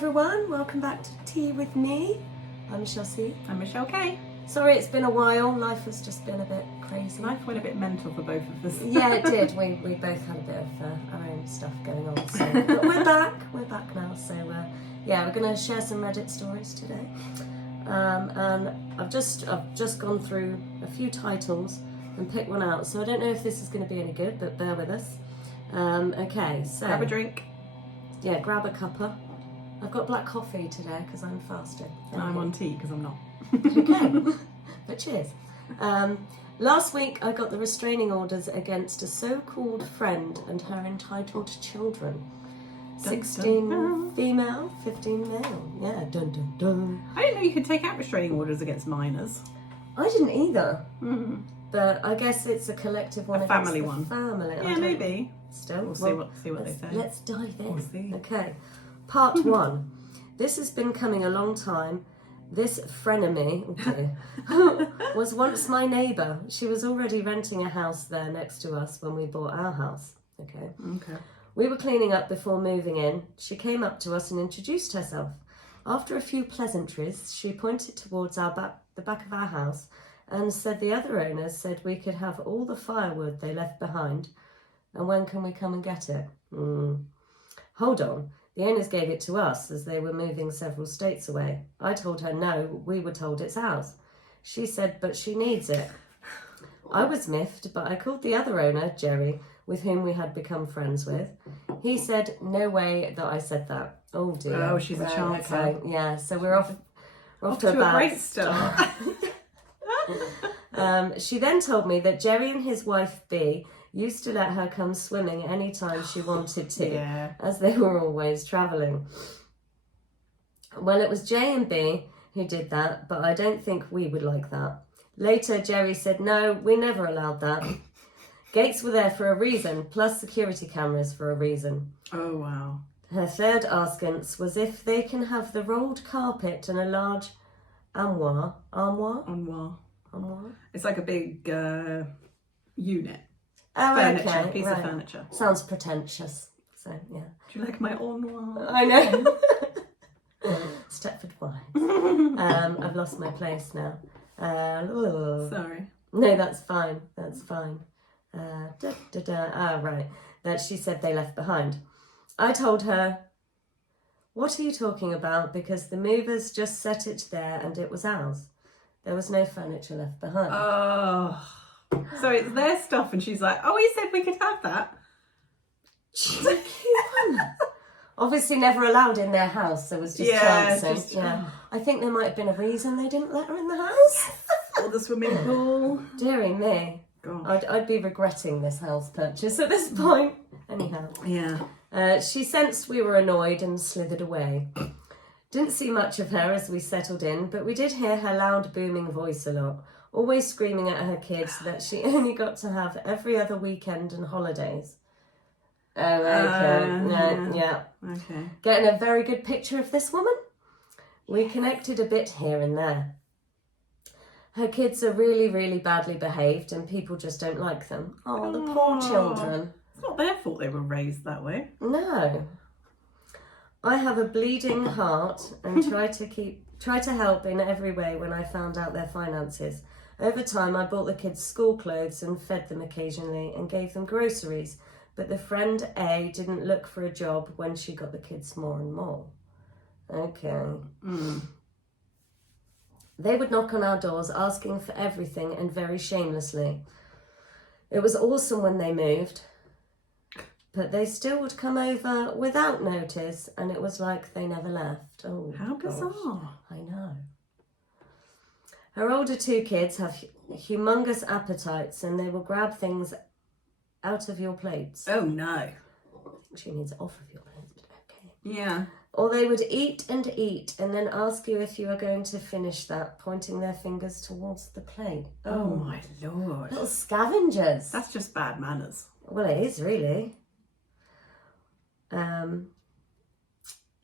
everyone, welcome back to Tea with me. I'm Michelle C. I'm Michelle K. Sorry it's been a while, life has just been a bit crazy. Life went a bit mental for both of us. Yeah, it did. We both had a bit of our own stuff going on. So. But we're back now. So yeah, we're going to share some Reddit stories today. And I've just gone through a few titles and picked one out. So I don't know if this is going to be any good, but bear with us. Okay, so grab a drink. Yeah, grab a cuppa. I've got black coffee today because I'm fasting. And I'm on tea because I'm not. Okay, but cheers. Last week I got the restraining orders against a so-called friend and her entitled children. 16 female, 15 male. Yeah, dun dun dun. I didn't know you could take out restraining orders against minors. I didn't either. But I guess it's a collective one. A family one. Family. Yeah, maybe. Still, we'll see what they say. Let's dive in. We'll see. Okay, part one. This has been coming a long time. This frenemy was once my neighbour. She was already renting a house there next to us when we bought our house. Okay. We were cleaning up before moving in. She came up to us and introduced herself. After a few pleasantries, she pointed towards the back of our house and said the other owners said we could have all the firewood they left behind. And when can we come and get it? Hold on. The owners gave it to us as they were moving several states away. I told her no, we were told it's ours. She said, but she needs it. I was miffed, but I called the other owner, Jerry, with whom we had become friends with. He said, no way that I said that. Oh dear. Oh, she's a chancer. Okay. Yeah, so we're off to a great start. She then told me that Jerry and his wife B used to let her come swimming anytime she wanted to, as they were always travelling. Well, it was J and B who did that, but I don't think we would like that. Later, Jerry said, no, we never allowed that. Gates were there for a reason, plus security cameras for a reason. Oh, wow. Her third askance was if they can have the rolled carpet and a large armoire. It's like a big unit. Oh, furniture, okay, piece right. of furniture. Sounds pretentious. So, yeah. Do you like my armoire? I know. Stepford Wives. I've lost my place now. Sorry. No, that's fine. That's fine. Right. That she said they left behind. I told her, what are you talking about? Because the movers just set it there and it was ours. There was no furniture left behind. Oh. So it's their stuff and she's like, oh, we said we could have that. Obviously never allowed in their house, so it was just chancing. Yeah. I think there might have been a reason they didn't let her in the house. Or the swimming pool. Dearie me. I'd be regretting this house purchase at this point. Anyhow. Yeah. She sensed we were annoyed and slithered away. Didn't see much of her as we settled in, but we did hear her loud booming voice a lot, always screaming at her kids that she only got to have every other weekend and holidays. Oh, okay. Yeah. Okay. Getting a very good picture of this woman? We connected a bit here and there. Her kids are really, really badly behaved and people just don't like them. Oh, the poor children. It's not their fault they were raised that way. No. I have a bleeding heart and try to help in every way when I found out their finances. Over time, I bought the kids school clothes and fed them occasionally and gave them groceries. But the friend A didn't look for a job when she got the kids more and more. Okay. They would knock on our doors asking for everything and very shamelessly. It was awesome when they moved, but they still would come over without notice and it was like they never left. Oh, how bizarre. I know. Her older two kids have humongous appetites and they will grab things out of your plates. Oh no. She needs it off of your plates, but okay. Yeah. Or they would eat and then ask you if you are going to finish that, pointing their fingers towards the plate. Oh my lord. Little scavengers. That's just bad manners. Well, it is really.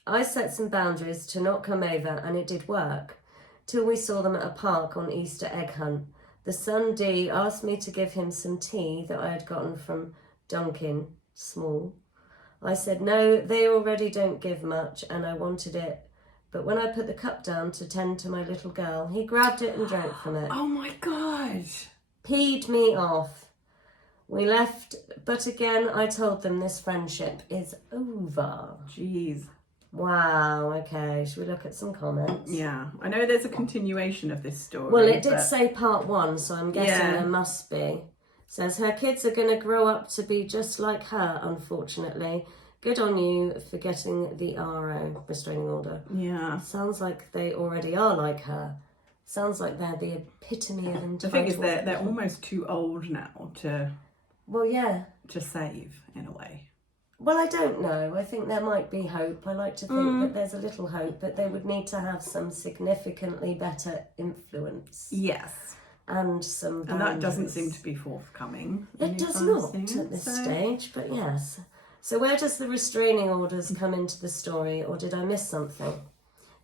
I set some boundaries to not come over and it did work, till we saw them at a park on Easter egg hunt. The son D asked me to give him some tea that I had gotten from Dunkin' Small. I said, no, they already don't give much and I wanted it. But when I put the cup down to tend to my little girl, he grabbed it and drank from it. Oh my God. Peed me off. We left, but again, I told them this friendship is over. Jeez. Wow, okay. Should we look at some comments? Yeah. I know there's a continuation of this story. Well, it did say part 1, so I'm guessing there must be. Says, her kids are going to grow up to be just like her, unfortunately. Good on you for getting the RO, restraining order. Yeah. Sounds like they already are like her. Sounds like they're the epitome of entitlement. The thing is, they're almost too old now to... Well, yeah. To save, in a way. Well, I don't know. I think there might be hope. I like to think that there's a little hope, but they would need to have some significantly better influence. Yes. And some boundaries. And that doesn't seem to be forthcoming. It does not at this stage, but yes. So where does the restraining orders come into the story, or did I miss something?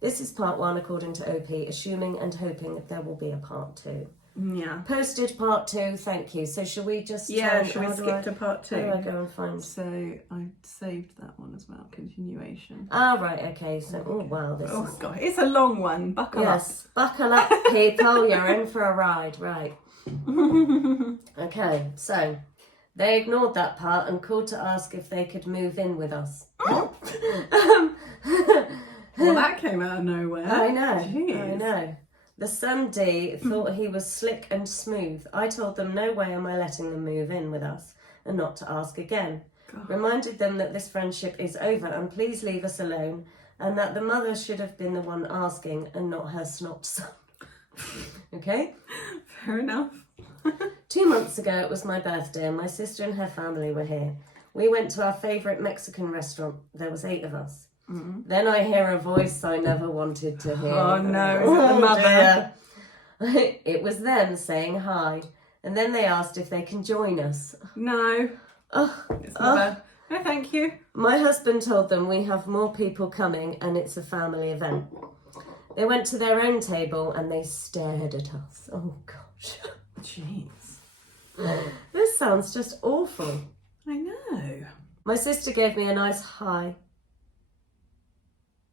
This is part 1 according to OP, assuming and hoping that there will be a part 2. Yeah. Posted part 2, thank you. So shall we just shall we skip to part 2? How do I go and find? So I saved that one as well. Continuation. Ah, right, okay. So, oh wow, this is... God, it's a long one. Buckle up. Yes, buckle up, people. You're in for a ride, right? Okay, so they ignored that part and called to ask if they could move in with us. Well, that came out of nowhere. I know. Jeez. I know. The son D thought he was slick and smooth. I told them no way am I letting them move in with us and not to ask again. God. Reminded them that this friendship is over and please leave us alone, and that the mother should have been the one asking and not her snot son. Okay? Fair enough. 2 months ago it was my birthday and my sister and her family were here. We went to our favourite Mexican restaurant. There was 8 of us. Then I hear a voice I never wanted to hear. Oh no, is it the mother? Dear. It was them saying hi. And then they asked if they can join us. No. It's mother. No, thank you. My husband told them we have more people coming and it's a family event. They went to their own table and they stared at us. Oh gosh. Jeez. This sounds just awful. I know. My sister gave me a nice hi.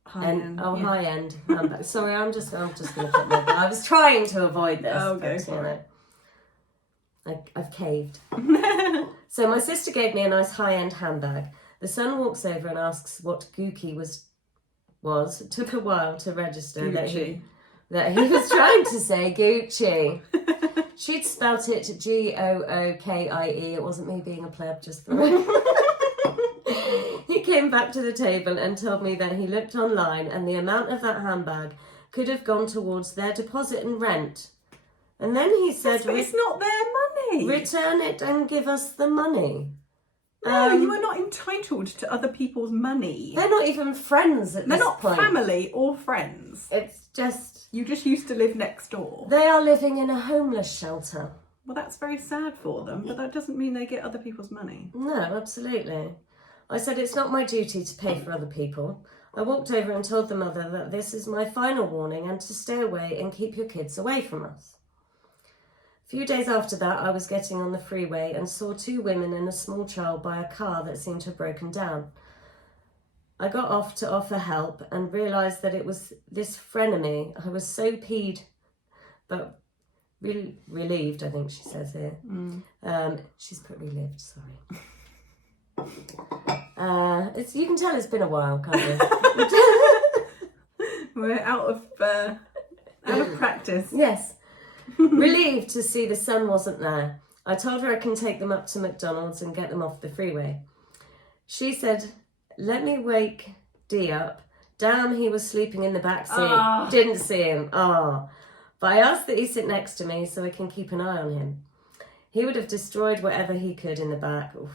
High end. High end. Sorry, I'm just going to put my... I was trying to avoid this. Oh, go but, for it. I've caved. So my sister gave me a nice high-end handbag. The son walks over and asks what Gookie was. It took a while to register that he was trying to say Gucci. She'd spelt it Gookie. It wasn't me being a pleb, just the He came back to the table and told me that he looked online and the amount of that handbag could have gone towards their deposit and rent. And then he said... But it's not their money. Return it and give us the money. No, you are not entitled to other people's money. They're not even friends at this point. They're not family or friends. It's just... You just used to live next door. They are living in a homeless shelter. Well, that's very sad for them, but that doesn't mean they get other people's money. No, absolutely. I said it's not my duty to pay for other people. I walked over and told the mother that this is my final warning and to stay away and keep your kids away from us. A few days after that, I was getting on the freeway and saw 2 women and a small child by a car that seemed to have broken down. I got off to offer help and realised that it was this frenemy. I was so peed, but relieved, I think she says here. She's put relieved, sorry. You can tell it's been a while, can't you? We're out of practice. Yes. Relieved to see the son wasn't there. I told her I can take them up to McDonald's and get them off the freeway. She said, let me wake D up. Damn, he was sleeping in the back seat. Oh. Didn't see him. Oh. But I asked that he sit next to me so I can keep an eye on him. He would have destroyed whatever he could in the back. Oof.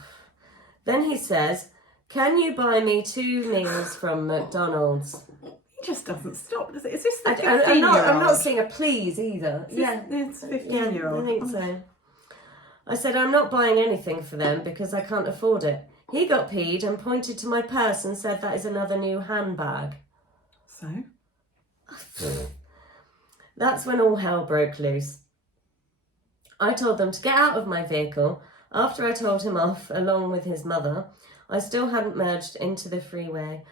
Then he says, can you buy me 2 meals from McDonald's? He just doesn't stop, does it? Is this the 15-year-old? I'm not saying a please either. It's 15-year-old. I think so. I said, I'm not buying anything for them because I can't afford it. He got peed and pointed to my purse and said that is another new handbag. So? That's when all hell broke loose. I told them to get out of my vehicle. After I told him off, along with his mother, I still hadn't merged into the freeway.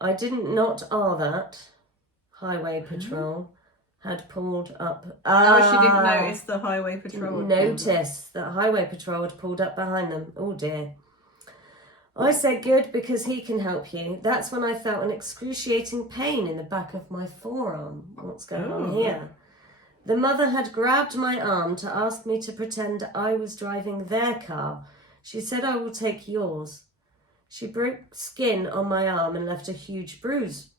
I didn't not that highway patrol had pulled up. Oh, she didn't notice the highway patrol. Notice that highway patrol had pulled up behind them. Oh dear. I said good because he can help you. That's when I felt an excruciating pain in the back of my forearm. What's going on here? The mother had grabbed my arm to ask me to pretend I was driving their car. She said, I will take yours. She broke skin on my arm and left a huge bruise.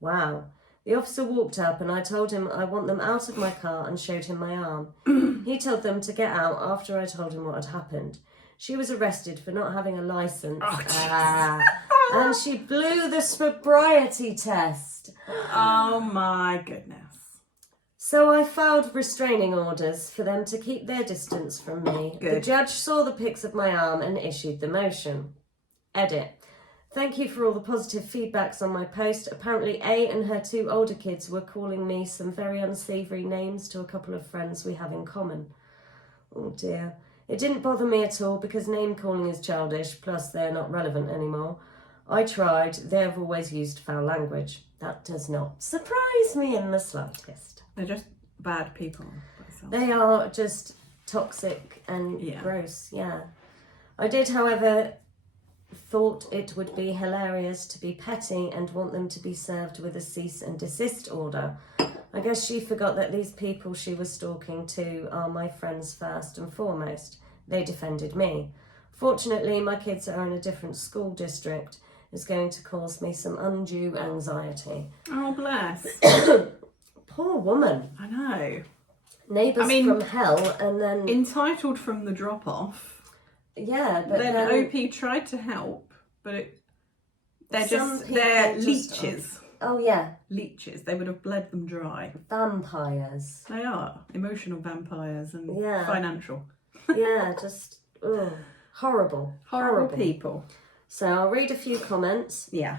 Wow. The officer walked up and I told him I want them out of my car and showed him my arm. He told them to get out after I told him what had happened. She was arrested for not having a license. And she blew the sobriety test. Oh my goodness. So I filed restraining orders for them to keep their distance from me. Good. The judge saw the pics of my arm and issued the motion. Edit. Thank you for all the positive feedbacks on my post. Apparently A and her 2 older kids were calling me some very unsavoury names to a couple of friends we have in common. Oh dear. It didn't bother me at all because name calling is childish, plus they're not relevant anymore. I tried. They have always used foul language. That does not surprise me in the slightest. They're just bad people. They are just toxic and gross, yeah. I did, however, thought it would be hilarious to be petty and want them to be served with a cease and desist order. I guess she forgot that these people she was stalking to are my friends first and foremost. They defended me. Fortunately, my kids are in a different school district. It's going to cause me some undue anxiety. Oh, bless. Poor woman. I know. Neighbours from hell, and then... Entitled from the drop-off. Yeah, but then OP tried to help, but they're leeches. Oh, yeah. Leeches. They would have bled them dry. Vampires. They are. Emotional vampires and financial. Yeah, just horrible. Horrible people. So I'll read a few comments. Yeah.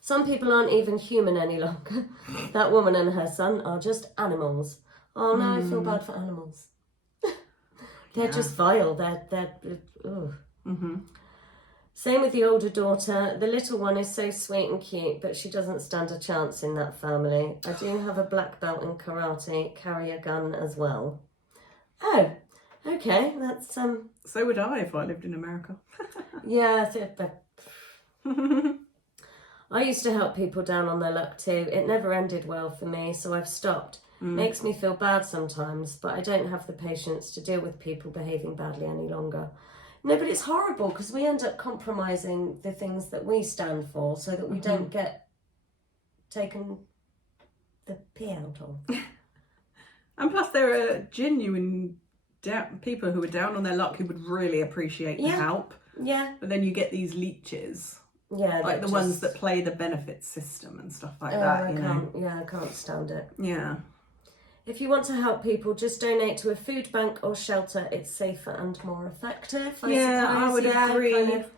Some people aren't even human any longer. That woman and her son are just animals. Oh no, I feel bad for animals. They're just vile. They're Same with the older daughter. The little one is so sweet and cute, but she doesn't stand a chance in that family. I do have a black belt in karate, carry a gun as well. Oh, okay. That's So would I if I lived in America. Yeah, but I used to help people down on their luck too. It never ended well for me, so I've stopped. Makes me feel bad sometimes, but I don't have the patience to deal with people behaving badly any longer. No, but it's horrible because we end up compromising the things that we stand for so that we don't get taken the pee out of. And plus there are genuine people who are down on their luck who would really appreciate the help. Yeah. But then you get these leeches. Yeah. Like the ones that play the benefits system and stuff like that. I can't stand it. Yeah. If you want to help people, just donate to a food bank or shelter. It's safer and more effective. I suppose. I would agree. Kind of,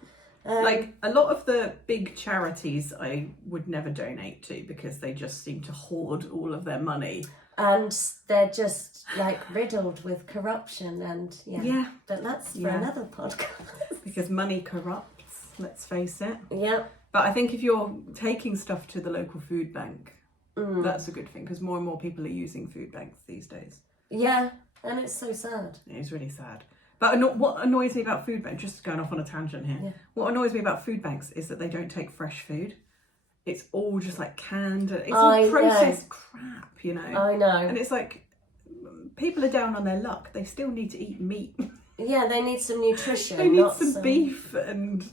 like a lot of the big charities I would never donate to because they just seem to hoard all of their money. And they're just like riddled with corruption and But that's for another podcast. Because money corrupts, let's face it. Yeah. But I think if you're taking stuff to the local food bank, that's a good thing because more and more people are using food banks these days. Yeah, and it's so sad. It's really sad. But what annoys me about food banks, just going off on a tangent here, what annoys me about food banks is that they don't take fresh food. It's all just like canned, it's all processed crap, you know. I know. And it's like, people are down on their luck. They still need to eat meat. Yeah, they need some nutrition. They need some beef and...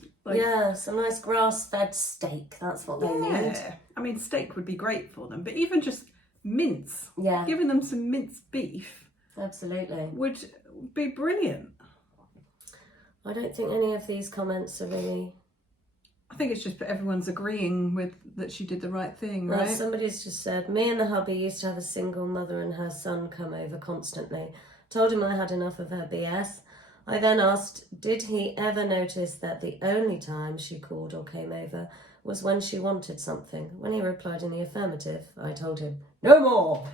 some nice grass-fed steak. That's what they need. I mean, steak would be great for them, but even just mince, giving them some minced beef, absolutely, would be brilliant. I don't think any of these comments are really. I think it's just everyone's agreeing with that she did the right thing, right? Somebody's just said, me and the hubby used to have a single mother and her son come over constantly. Told him I had enough of her BS. I then asked, did he ever notice that the only time she called or came over was when she wanted something? When he replied in the affirmative, I told him, no more.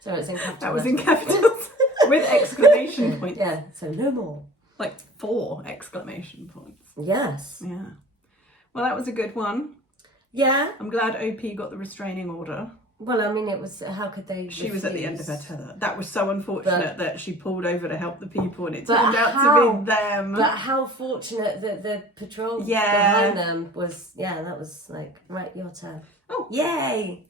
So it's in capitals. That was in capitals with exclamation points. Yeah, so no more. Like 4 exclamation points. Yes. Yeah. Well, that was a good one. Yeah. I'm glad OP got the restraining order. Well, I mean, it was, how could they She refuse? was at the end of her tether. That was so unfortunate that she pulled over to help the people and it But turned out to be them. But how fortunate that the patrol Yeah. behind them was, that was like, right, your turn. Oh. Yay!